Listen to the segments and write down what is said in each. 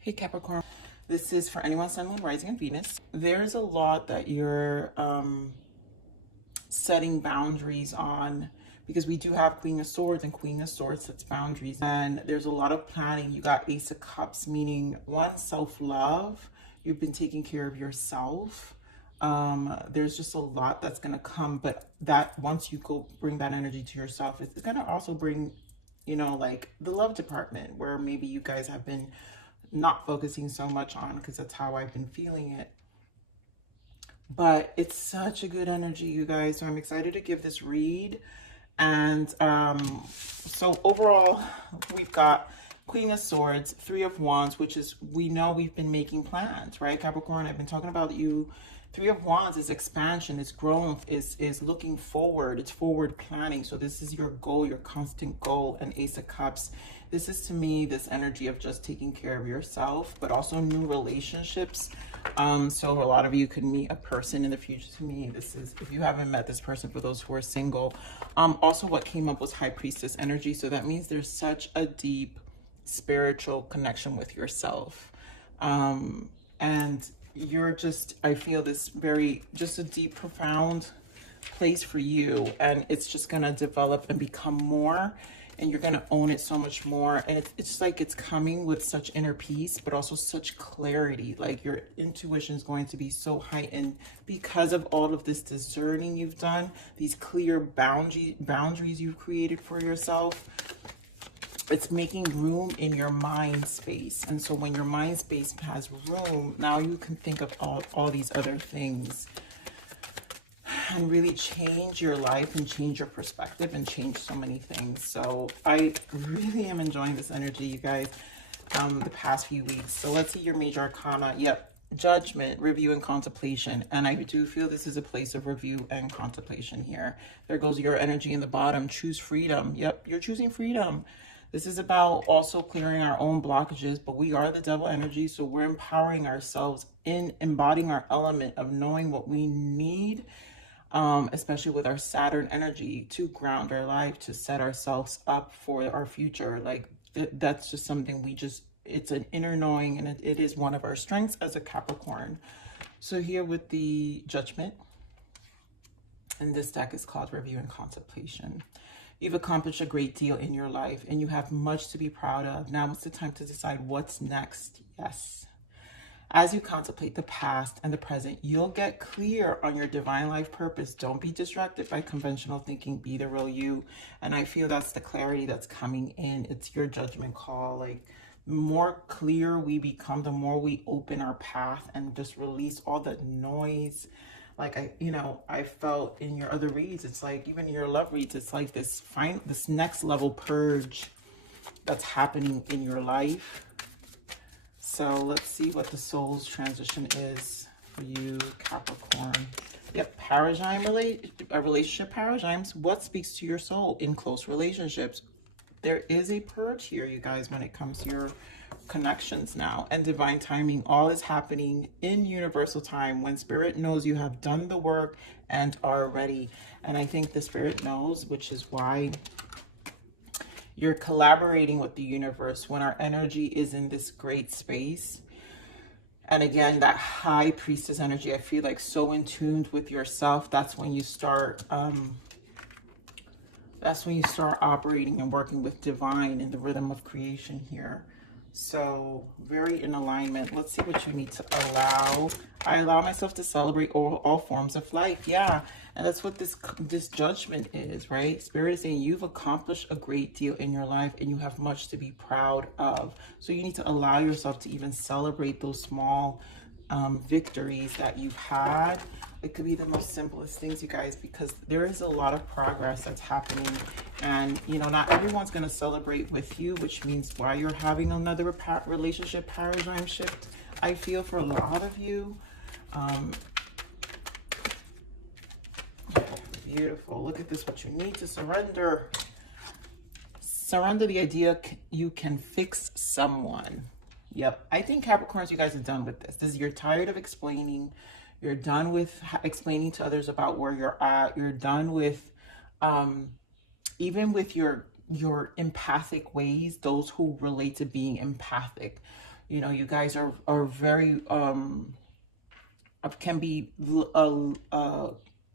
Hey Capricorn, this is for anyone Sun, Moon, Rising, and Venus. There's a lot that you're setting boundaries on because we do have Queen of Swords and Queen of Swords, that's boundaries. And there's a lot of planning. You got Ace of Cups, meaning one, self-love. You've been taking care of yourself. There's just a lot that's going to come, but that once you go bring that energy to yourself, it's going to also bring, like the love department where maybe you guys have been not focusing so much on, because that's how I've been feeling it. But it's such a good energy, you guys. So I'm excited to give this read. And so overall, we've got Queen of Swords, Three of Wands, which is, we know we've been making plans, right? Capricorn, I've been talking about you. Three of Wands is expansion, is growth, is looking forward, it's forward planning. So this is your goal, your constant goal. And Ace of Cups, this is to me this energy of just taking care of yourself, but also new relationships. So a lot of you could meet a person in the future. To me, this is, if you haven't met this person, for those who are single. Also what came up was High Priestess energy. So that means there's such a deep spiritual connection with yourself. And you're just, I feel this very, just a deep, profound place for you. And it's just going to develop and become more. And you're going to own it so much more. And it's like it's coming with such inner peace, but also such clarity. Like your intuition is going to be so heightened because of all of this discerning you've done, these clear boundaries you've created for yourself. It's making room in your mind space. And so when your mind space has room, now you can think of all these other things and really change your life and change your perspective and change so many things. So I really am enjoying this energy, you guys, the past few weeks. So let's see your major arcana. Yep. Judgment, review, and contemplation. And I do feel this is a place of review and contemplation here. There goes your energy in the bottom. Choose freedom. Yep, you're choosing freedom. This is about also clearing our own blockages, but we are the devil energy, so we're empowering ourselves in embodying our element of knowing what we need, especially with our Saturn energy, to ground our life, to set ourselves up for our future. Like that's just something it's an inner knowing, and it is one of our strengths as a Capricorn. So here with the Judgment, and this deck is called Review and Contemplation. You've accomplished a great deal in your life and you have much to be proud of. Now it's the time to decide what's next. Yes. As you contemplate the past and the present, you'll get clear on your divine life purpose. Don't be distracted by conventional thinking. Be the real you. And I feel that's the clarity that's coming in. It's your judgment call. Like, the more clear we become, the more we open our path and just release all the noise. Like I felt in your other reads, it's like, even in your love reads, it's like this next level purge that's happening in your life. So let's see what the soul's transition is for you, Capricorn. Yep, relationship paradigms. What speaks to your soul in close relationships? There is a purge here, you guys, when it comes to your connections now, and divine timing. All is happening in universal time when spirit knows you have done the work and are ready. And I think the spirit knows, which is why you're collaborating with the universe when our energy is in this great space. And again, that High Priestess energy, I feel like so in tune with yourself. That's when you start operating and working with divine in the rhythm of creation here. So very in alignment. Let's see what you need to allow. I allow myself to celebrate all forms of life. Yeah. And that's what this judgment is, right? Spirit is saying you've accomplished a great deal in your life and you have much to be proud of. So you need to allow yourself to even celebrate those small victories that you've had. It could be the most simplest things, you guys, because there is a lot of progress that's happening. And, not everyone's going to celebrate with you, which means why you're having another relationship paradigm shift, I feel, for a lot of you. Beautiful. Look at this, what you need to surrender. Surrender the idea you can fix someone. Yep. I think Capricorns, you guys are done with this. You're tired of explaining. You're done with explaining to others about where you're at. You're done with, even with your empathic ways, those who relate to being empathic. You know, you guys are very, can be,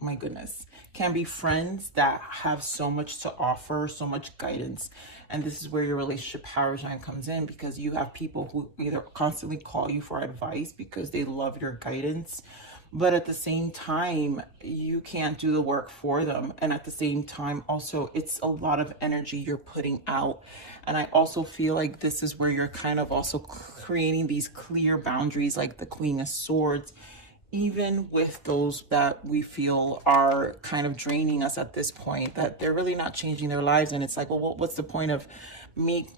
my goodness, can be friends that have so much to offer, so much guidance. And this is where your relationship paradigm comes in, because you have people who either constantly call you for advice because they love your guidance, but at the same time, you can't do the work for them. And at the same time, also, it's a lot of energy you're putting out. And I also feel like this is where you're kind of also creating these clear boundaries, like the Queen of Swords, even with those that we feel are kind of draining us at this point, that they're really not changing their lives. And it's like, well, what's the point of me?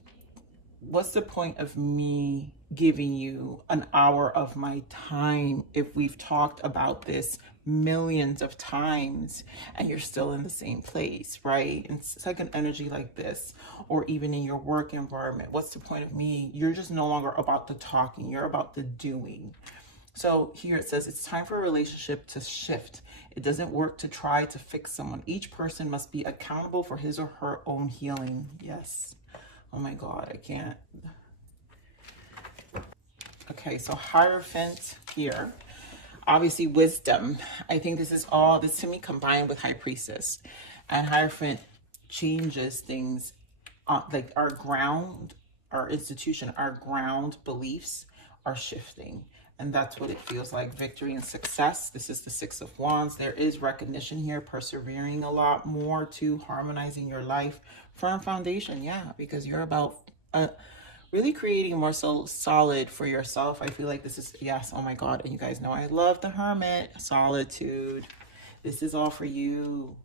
What's the point of me giving you an hour of my time if we've talked about this millions of times and you're still in the same place, right? And second energy like this, or even in your work environment, what's the point of me? You're just no longer about the talking, you're about the doing. So here it says, it's time for a relationship to shift. It doesn't work to try to fix someone. Each person must be accountable for his or her own healing. Yes. Oh my God, I can't. Okay, so Hierophant here. Obviously wisdom. I think this is all, this to me combined with High Priestess. And Hierophant changes things, like our ground, our institution, our ground beliefs are shifting. And that's what it feels like. Victory and success. This is the Six of Wands. There is recognition here, persevering a lot more to harmonizing your life. Firm foundation, yeah, because you're about really creating more so solid for yourself. I feel like this is, yes, oh my God. And you guys know I love the Hermit. Solitude. This is all for you,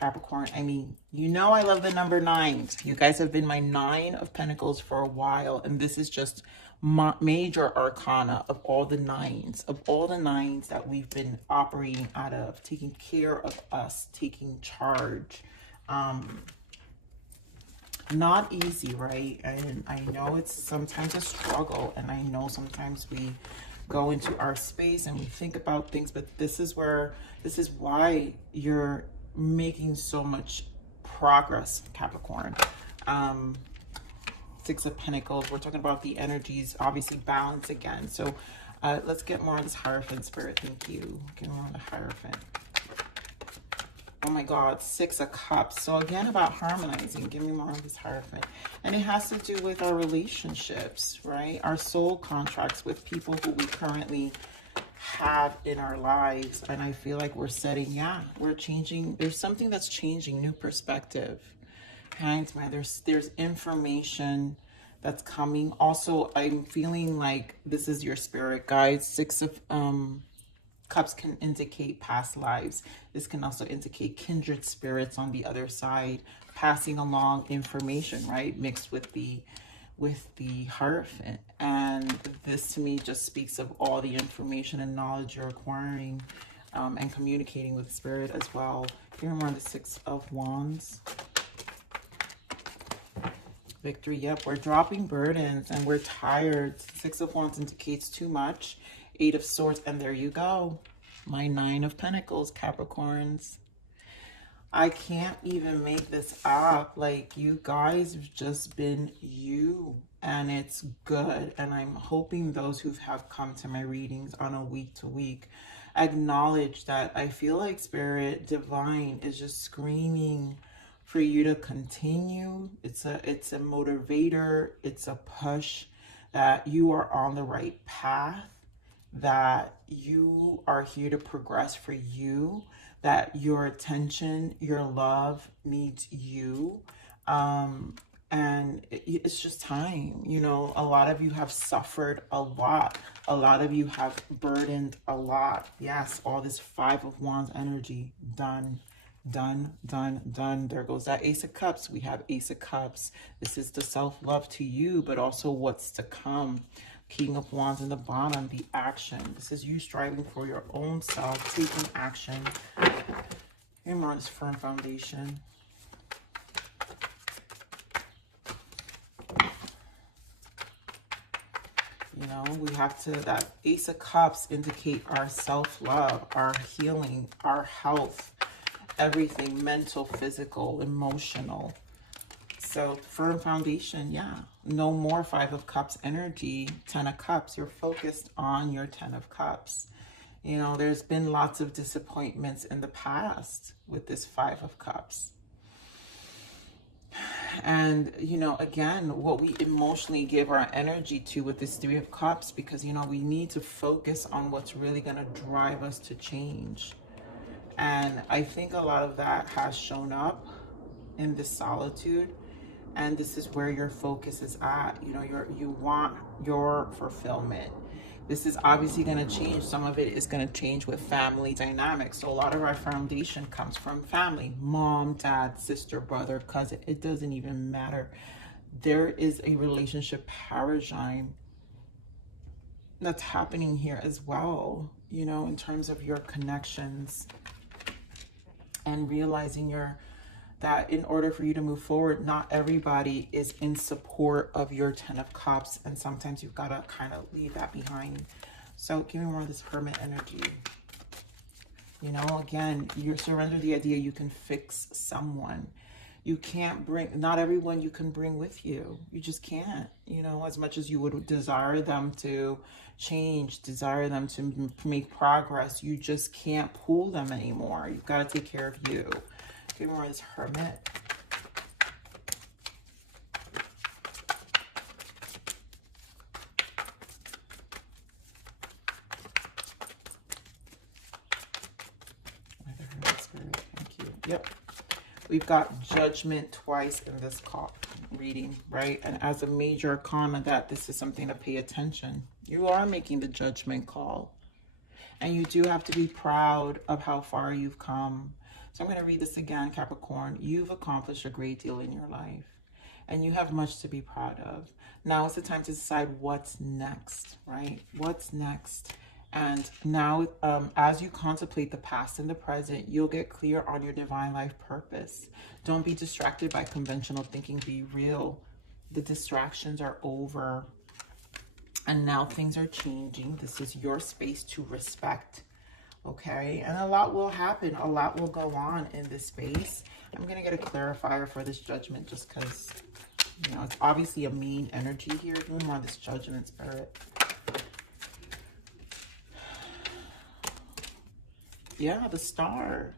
Capricorn. I mean, you know I love the number 9. You guys have been my 9 of Pentacles for a while. And this is just major arcana of all the 9s, that we've been operating out of, taking care of us, taking charge. Not easy, right? And I know it's sometimes a struggle, and I know sometimes we go into our space and we think about things, but this is why you're making so much progress, Capricorn. Six of Pentacles, we're talking about the energies, obviously balance again. So let's get more on this Hierophant spirit. Thank you. Get more on the Hierophant. Oh my God, Six of Cups. So again, about harmonizing. Give me more on this Hierophant. And it has to do with our relationships, right? Our soul contracts with people who we currently have in our lives. And I feel like we're setting, yeah, we're changing. There's something that's changing, new perspective. Hanged Man, there's information that's coming. Also, I'm feeling like this is your spirit guide. Six of Cups can indicate past lives. This can also indicate kindred spirits on the other side, passing along information, right? Mixed with the Hierophant. And this to me just speaks of all the information and knowledge you're acquiring and communicating with spirit as well. Here we're on the Six of Wands. Victory, yep, we're dropping burdens and we're tired. Six of Wands indicates too much. Eight of Swords, and there you go. My 9 of Pentacles, Capricorns. I can't even make this up. Like, you guys have just been you, and it's good. And I'm hoping those who have come to my readings on a week-to-week acknowledge that I feel like Spirit Divine is just screaming for you to continue. It's a motivator. It's a push that you are on the right path, that you are here to progress for you, that your attention, your love needs you. And it's just time. You know, a lot of you have suffered a lot. A lot of you have burdened a lot. Yes, all this Five of Wands energy, done. Done, done, done. There goes that Ace of Cups. We have Ace of Cups. This is the self-love to you, but also what's to come. King of Wands in the bottom, the action. This is you striving for your own self, taking action. Here more on this firm foundation. You know, we have to, that Ace of Cups indicate our self-love, our healing, our health, everything, mental, physical, emotional. So firm foundation, yeah. No more Five of Cups energy, Ten of Cups. You're focused on your Ten of Cups. You know, there's been lots of disappointments in the past with this Five of Cups. And, you know, again, what we emotionally give our energy to with this Three of Cups, because, you know, we need to focus on what's really going to drive us to change. And I think a lot of that has shown up in this solitude. And this is where your focus is at. You know, you want your fulfillment. This is obviously going to change. Some of it is going to change with family dynamics. So a lot of our foundation comes from family. Mom, dad, sister, brother, cousin. It doesn't even matter. There is a relationship paradigm that's happening here as well, you know, in terms of your connections and realizing that in order for you to move forward, not everybody is in support of your Ten of Cups, and sometimes you've got to kind of leave that behind. So give me more of this Hermit energy. You know, again, you surrender the idea you can fix someone. You can't bring, not everyone you can bring with you. You just can't, you know, as much as you would desire them to change, desire them to make progress, you just can't pull them anymore. You've got to take care of you. Give me more of this Hermit. The Hermit Spirit. Thank you. Yep. We've got Judgment twice in this call reading, right? And as a major arcana, that this is something to pay attention. You are making the judgment call. And you do have to be proud of how far you've come. So I'm going to read this again, Capricorn. You've accomplished a great deal in your life, and you have much to be proud of. Now is the time to decide what's next, right? What's next? And now, as you contemplate the past and the present, you'll get clear on your divine life purpose. Don't be distracted by conventional thinking. Be real. The distractions are over. And now things are changing. This is your space to respect. Okay, and a lot will happen. A lot will go on in this space. I'm going to get a clarifier for this judgment just because, you know, it's obviously a mean energy here. Give me more of this Judgment Spirit. Yeah, the Star.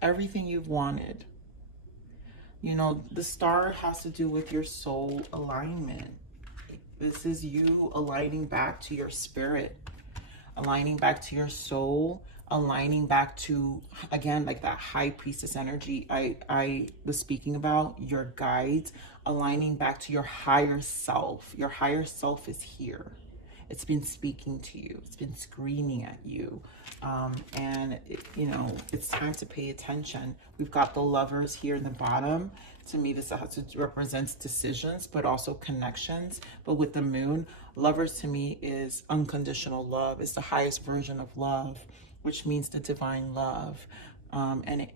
Everything you've wanted. You know, the Star has to do with your soul alignment. This is you aligning back to your spirit. Aligning back to your soul, aligning back to, again, like that High Priestess energy I was speaking about, your guides, aligning back to your higher self. Your higher self is here. It's been speaking to you. It's been screaming at you. You know, it's time to pay attention. We've got the Lovers here in the bottom. To me, this also represents decisions, but also connections. But with the Moon, Lovers to me is unconditional love. It's the highest version of love, which means the divine love. And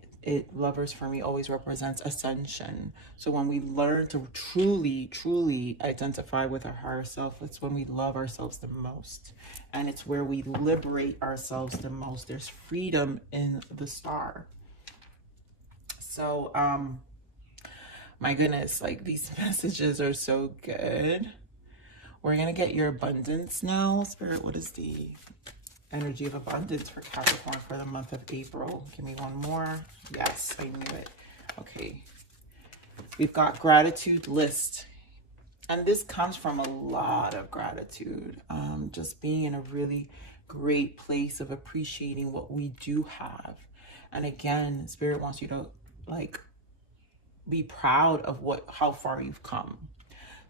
Lovers for me always represents ascension. So when we learn to truly identify with our higher self, it's when we love ourselves the most. And it's where we liberate ourselves the most. There's freedom in the Star. So, my goodness, like these messages are so good. We're going to get your abundance now. Spirit, what is the energy of abundance for Capricorn for the month of April? Give me one more. Yes, I knew it. Okay. We've got gratitude list. And this comes from a lot of gratitude. Just being in a really great place of appreciating what we do have. And again, Spirit wants you to like be proud of how far you've come.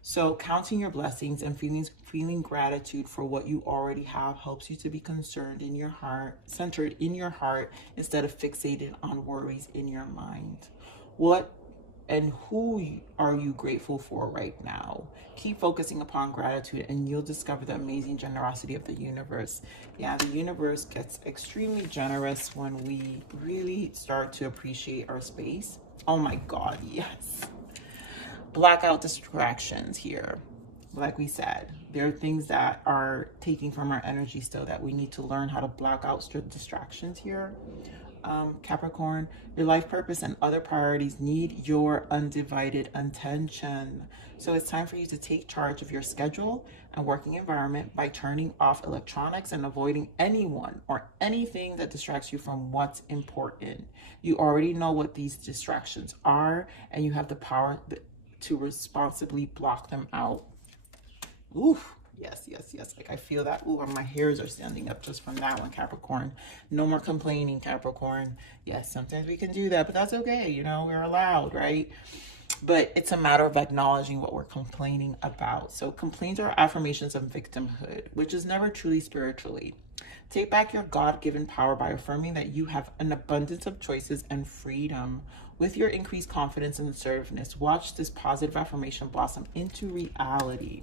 So counting your blessings and feeling gratitude for what you already have helps you to be concerned in your heart, centered in your heart, instead of fixated on worries in your mind. What and who are you grateful for right now? Keep focusing upon gratitude and you'll discover the amazing generosity of the universe. Yeah, the universe gets extremely generous when we really start to appreciate our space. Oh my God, yes. Blackout distractions here. Like we said, there are things that are taking from our energy still that we need to learn how to block out distractions here. Capricorn, your life purpose and other priorities need your undivided attention. So it's time for you to take charge of your schedule and working environment by turning off electronics and avoiding anyone or anything that distracts you from what's important. You already know what these distractions are, and you have the power to responsibly block them out. Oof. Yes, yes, yes. Like I feel that. Ooh, my hairs are standing up just from that one, Capricorn. No more complaining, Capricorn. Yes, sometimes we can do that, but that's okay. You know, we're allowed, right? But it's a matter of acknowledging what we're complaining about. So complaints are affirmations of victimhood, which is never truly spiritually. Take back your God-given power by affirming that you have an abundance of choices and freedom. With your increased confidence and assertiveness, watch this positive affirmation blossom into reality.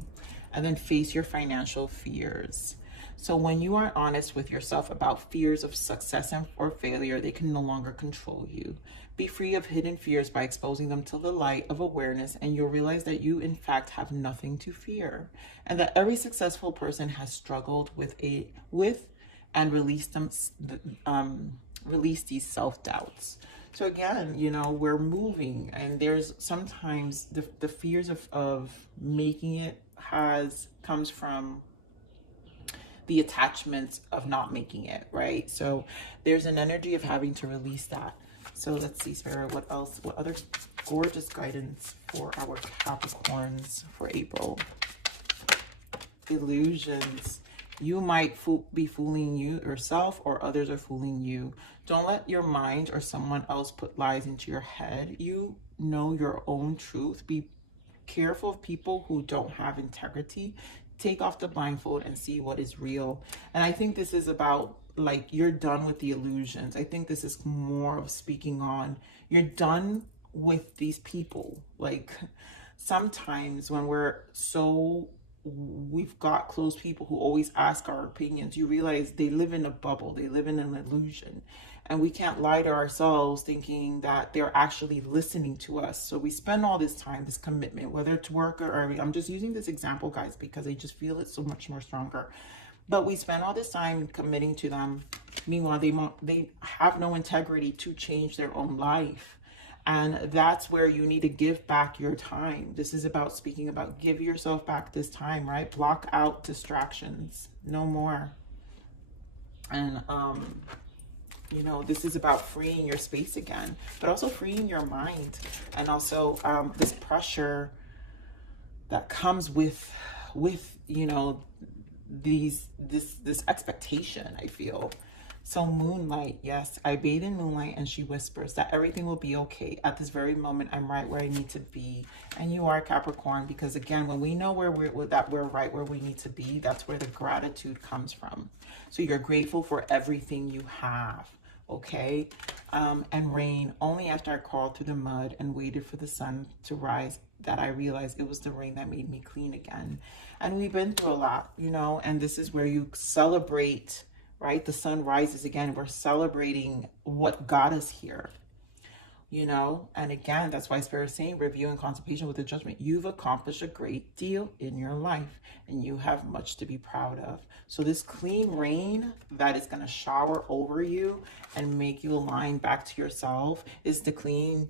And then face your financial fears. So when you are honest with yourself about fears of success or failure, they can no longer control you. Be free of hidden fears by exposing them to the light of awareness, and you'll realize that you in fact have nothing to fear, and that every successful person has struggled with and released these self-doubts. So again, you know, we're moving, and there's sometimes the fears of making it comes from the attachments of not making it, right? So there's an energy of having to release that. So let's see, Spirit, what else? What other gorgeous guidance for our Capricorns for April? Illusions. You might be fooling yourself, or others are fooling you. Don't let your mind or someone else put lies into your head. You know your own truth. Be careful of people who don't have integrity. Take off the blindfold and see what is real. And I think this is about, like, you're done with the illusions. I think this is more of speaking on, you're done with these people. Like, sometimes when we've got close people who always ask our opinions, you realize they live in a bubble, they live in an illusion, and we can't lie to ourselves thinking that they're actually listening to us. So we spend all this time, this commitment, whether it's work or I'm just using this example, guys, because I just feel it so much more stronger. But we spend all this time committing to them. Meanwhile, they have no integrity to change their own life. And that's where you need to give back your time. This is about speaking about give yourself back this time, right? Block out distractions, no more. And, you know, this is about freeing your space again, but also freeing your mind. And also this pressure that comes with, you know, this expectation, I feel. So moonlight, yes, I bathe in moonlight and she whispers that everything will be okay. At this very moment, I'm right where I need to be. And you are, Capricorn, because again, when we know where we're right where we need to be, that's where the gratitude comes from. So you're grateful for everything you have, okay? And rain, only after I crawled through the mud and waited for the sun to rise that I realized it was the rain that made me clean again. And we've been through a lot, you know, and this is where you celebrate, right? The sun rises again. We're celebrating what got us here, you know? And again, that's why Spirit is saying review and contemplation with the judgment. You've accomplished a great deal in your life and you have much to be proud of. So this clean rain that is going to shower over you and make you align back to yourself is the cleanse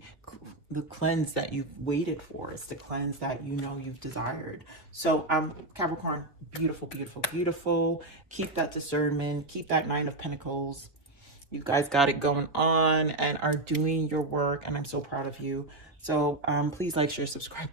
that you've waited for. It's the cleanse that you know you've desired. So Capricorn, beautiful, beautiful, beautiful. Keep that discernment, keep that 9 of Pentacles. You guys got it going on and are doing your work, and I'm so proud of you. So please like, share, subscribe.